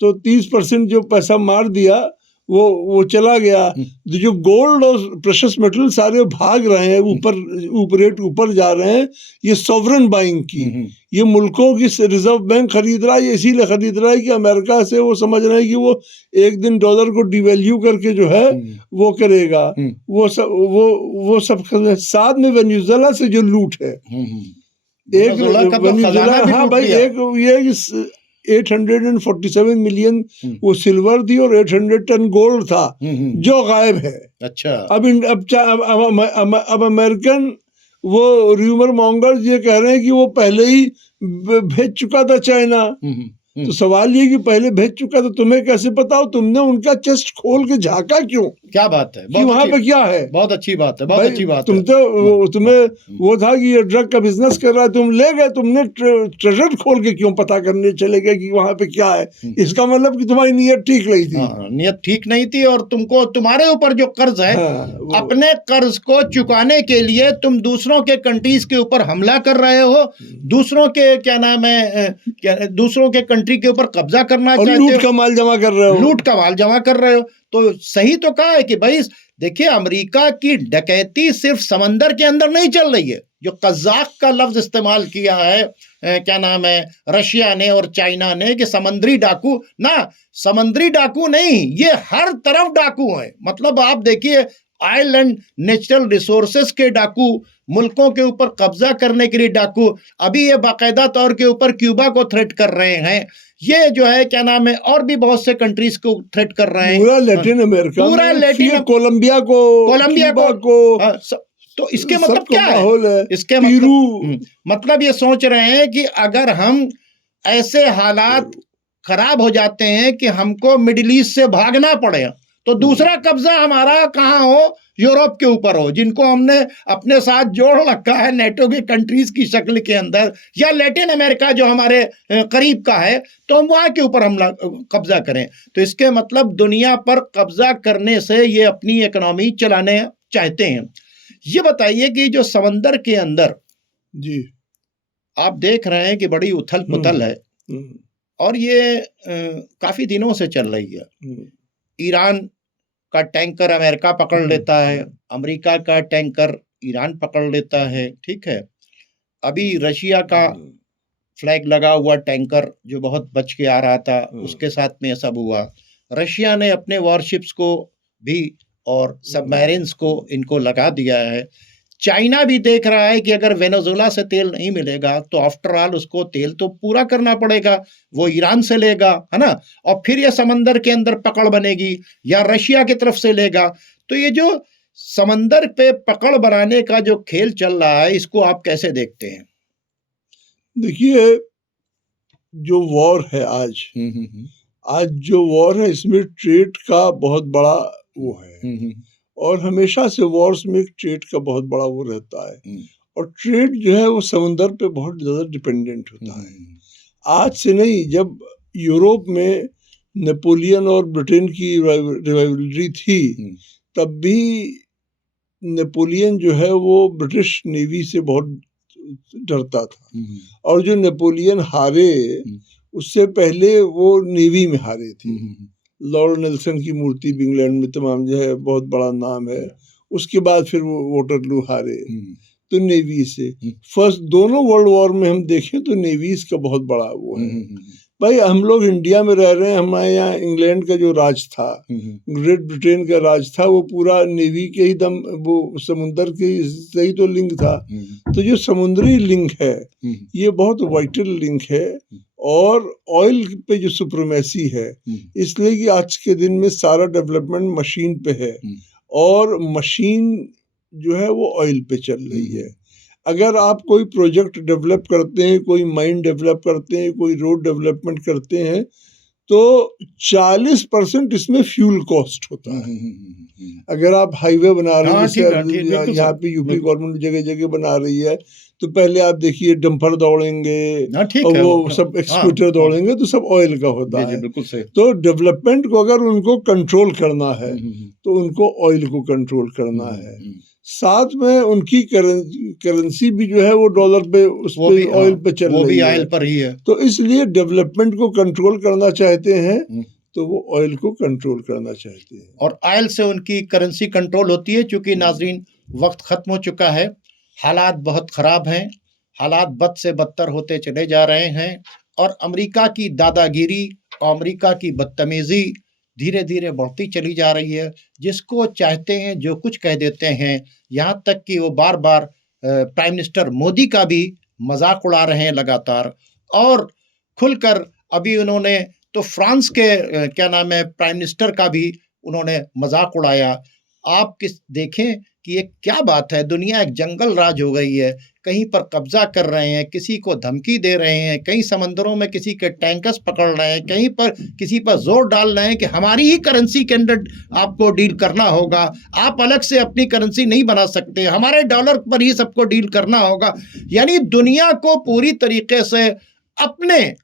तो 30% जो पैसा मार दिया वो चला गया। तो जो गोल्ड और प्रेशियस मेटल सारे भाग रहे हैं, ऊपर रेट ऊपर जा रहे हैं, ये सॉवरन बाइंग की, ये मुल्कों की रिजर्व बैंक खरीद रहा है। ये इसीलिए खरीद रहा है कि अमेरिका से वो समझ रहे हैं कि वो एक दिन डॉलर को डिवैल्यू करके जो है वो करेगा। वो सब साथ में वेनेजुएला से जो लूट है, एक वेनेजुएला, हाँ भाई, एक ये 847 मिलियन वो सिल्वर थी और 800 टन गोल्ड था जो गायब है। अच्छा, अब अमेरिकन वो रूमर मॉन्गर्स ये कह रहे हैं कि वो पहले ही भेज चुका था चाइना। तो सवाल ये कि पहले भेज चुका तो तुम्हें कैसे पता हो? तुमने उनका चेस्ट खोल के झांका क्यों? क्या बात है, कि वहाँ पे क्या है? बहुत अच्छी बात है, बहुत अच्छी बात तुम है। तो तुम्हें वो था कि ये ड्रग का बिजनेस कर रहा है, तुम ले गए, तुमने ट्रेजर खोल के क्यों पता करने चले गए कि वहाँ पे क्या है? इसका मतलब कि तुम्हारी नीयत ठीक नहीं थी। नीयत ठीक नहीं थी, और तुमको तुम्हारे ऊपर जो कर्ज है, अपने कर्ज को चुकाने के लिए तुम दूसरों के कंट्रीज के ऊपर हमला कर रहे हो, दूसरों के क्या नाम है, दूसरों के कंट्री के ऊपर कब्जा करना चाहते हो, लूट का माल जमा कर रहे हो, लूट का माल जमा कर रहे हो। तो सही तो कहा है कि भाई देखिए, अमेरिका की डकैती सिर्फ समंदर के अंदर नहीं चल रही है। जो कज़ाक का लफ्ज इस्तेमाल किया है, क्या नाम है, रशिया ने और चाइना ने, कि समुद्री डाकू, ना समुद्री डाकू नहीं, ये हर तरफ डाकू हैं। मतलब आप देखिए, ऑयल एंड नेचुरल रिसोर्सेस के डाकू, मुल्कों के ऊपर कब्जा करने के लिए डाकू, अभी ये बाकायदा तौर के ऊपर क्यूबा को थ्रेट कर रहे हैं, ये जो है क्या नाम है, और भी बहुत से कंट्रीज को थ्रेट कर रहे हैं, पूरा लैटिन अमेरिका, पूरा लैटिन, कोलंबिया को तो इसके मतलब क्या है? इसके मतलब ये सोच रहे हैं कि अगर हम ऐसे हालात खराब हो जाते हैं कि हमको मिडिल ईस्ट से भागना पड़े, तो दूसरा कब्जा हमारा कहाँ हो? यूरोप के ऊपर हो, जिनको हमने अपने साथ जोड़ रखा है नेटो के कंट्रीज की शक्ल के अंदर, या लैटिन अमेरिका जो हमारे करीब का है, तो हम वहाँ के ऊपर हमला कब्जा करें। तो इसके मतलब दुनिया पर कब्जा करने से ये अपनी इकोनॉमी चलाने चाहते हैं। ये बताइए कि जो समंदर के अंदर जी आप देख रहे हैं कि बड़ी उथल पुथल है, और ये काफी दिनों से चल रही है। ईरान का टैंकर अमेरिका पकड़ लेता है, अमेरिका का टैंकर ईरान पकड़ लेता है, ठीक है। अभी रशिया का फ्लैग लगा हुआ टैंकर जो बहुत बच के आ रहा था, उसके साथ में सब हुआ। रशिया ने अपने वॉरशिप्स को भी और सबमरीन्स को इनको लगा दिया है। चाइना भी देख रहा है कि अगर वेनेजुएला से तेल नहीं मिलेगा तो आफ्टर ऑल उसको तेल तो पूरा करना पड़ेगा, वो ईरान से लेगा, है ना, और फिर ये समंदर के अंदर पकड़ बनेगी या रशिया की तरफ से लेगा। तो ये जो समंदर पे पकड़ बनाने का जो खेल चल रहा है, इसको आप कैसे देखते हैं? देखिए, जो वॉर है आज जो वॉर है, इसमें ट्रेड का बहुत बड़ा वो है, और हमेशा से वॉर्स में ट्रेड का बहुत बड़ा वो रहता है, और ट्रेड जो है वो समंदर पे बहुत ज़्यादा डिपेंडेंट होता है। आज से नहीं, जब यूरोप में नेपोलियन और ब्रिटेन की रिवाइवलरी थी, तब भी नेपोलियन जो है वो ब्रिटिश नेवी से बहुत डरता था, और जो नेपोलियन हारे उससे पहले वो नेवी में हारे थे। लॉर्ड नेल्सन की मूर्ति भी इंग्लैंड में तमाम जो है बहुत बड़ा नाम है। उसके बाद फिर वो वाटरलू हारे, तो नेवी से। फर्स्ट दोनों वर्ल्ड वॉर में हम देखें तो नेवीज का बहुत बड़ा वो है। भाई हम लोग इंडिया में रह रहे हैं, हमारे यहाँ इंग्लैंड का जो राज था, ग्रेट ब्रिटेन का राज था, वो पूरा नेवी के ही दम, वो समुंदर के से ही तो लिंक था। तो जो समुद्री लिंक है ये बहुत वाइटल लिंक है, और ऑयल पे जो सुप्रीमेसी है, इसलिए कि आज के दिन में सारा डेवलपमेंट मशीन पे है, और मशीन जो है वो ऑयल पे चल रही है। अगर आप कोई प्रोजेक्ट डेवलप करते हैं, कोई माइन डेवलप करते हैं, कोई रोड डेवलपमेंट करते हैं, तो 40% इसमें फ्यूल कॉस्ट होता है। अगर आप हाईवे बना रहे हैं, जैसे यहाँ पे यूपी गवर्नमेंट जगह जगह बना रही है, तो पहले आप देखिए डंपर दौड़ेंगे और वो सब एक्सक्यूटर दौड़ेंगे, तो सब ऑयल का होता है। तो डेवलपमेंट को अगर उनको कंट्रोल करना है तो उनको ऑयल को कंट्रोल करना है। साथ में उनकी करेंसी भी जो है वो डॉलर पे, उस पे ऑयल पे चल रही है, ऑयल पर ही है। तो इसलिए डेवलपमेंट को कंट्रोल करना चाहते हैं तो वो ऑयल को कंट्रोल करना चाहते हैं। और ऑयल से उनकी करेंसी कंट्रोल होती है। चूंकि नाजरीन वक्त ख़त्म हो चुका है, हालात बहुत ख़राब हैं, हालात बद से बदतर होते चले जा रहे हैं और अमेरिका की दादागिरी और अमेरिका की बदतमीज़ी धीरे धीरे बढ़ती चली जा रही है। जिसको चाहते हैं जो कुछ कह देते हैं, यहाँ तक कि वो बार बार प्राइम मिनिस्टर मोदी का भी मजाक उड़ा रहे हैं लगातार। और खुलकर अभी उन्होंने तो फ्रांस के क्या नाम है प्राइम मिनिस्टर का भी उन्होंने मजाक उड़ाया। आप किस देखें कि ये क्या बात है, दुनिया एक जंगल राज हो गई है। कहीं पर कब्जा कर रहे हैं, किसी को धमकी दे रहे हैं, कहीं समंदरों में किसी के टैंकर्स पकड़ रहे हैं, कहीं पर किसी पर जोर डाल रहे हैं कि हमारी ही करेंसी के अंदर आपको डील करना होगा, आप अलग से अपनी करेंसी नहीं बना सकते, हमारे डॉलर पर ही सबको डील करना होगा। यानी दुनिया को पूरी तरीके से अपने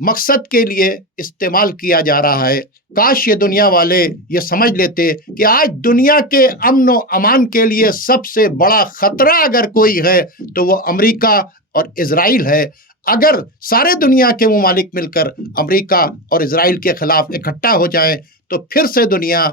मकसद के लिए इस्तेमाल किया जा रहा है। काश ये दुनिया वाले ये समझ लेते कि आज दुनिया के अमन व अमान के लिए सबसे बड़ा खतरा अगर कोई है तो वो अमेरिका और इजराइल है। अगर सारे दुनिया के ममालिक मिलकर अमेरिका और इजराइल के खिलाफ इकट्ठा हो जाएं तो फिर से दुनिया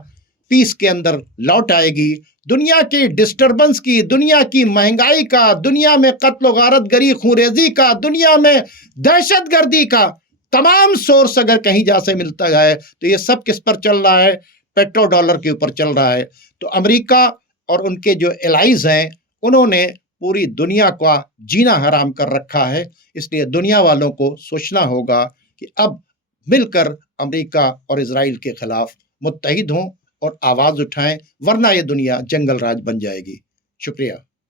पीस के अंदर लौट आएगी। दुनिया की डिस्टर्बेंस की, दुनिया की महंगाई का, दुनिया में कत्ल गारतगरी खूंरेजी का, दुनिया में दहशतगर्दी का तमाम सोर्स अगर कहीं जा से मिलता है तो ये सब किस पर चल रहा है? पेट्रो डॉलर के ऊपर चल रहा है। तो अमेरिका और उनके जो एलाइज हैं उन्होंने पूरी दुनिया का जीना हराम कर रखा है। इसलिए दुनिया वालों को सोचना होगा कि अब मिलकर अमेरिका और इजराइल के खिलाफ मुत्तहिद हों और आवाज़ उठाएं, वरना ये दुनिया जंगल राज बन जाएगी। शुक्रिया।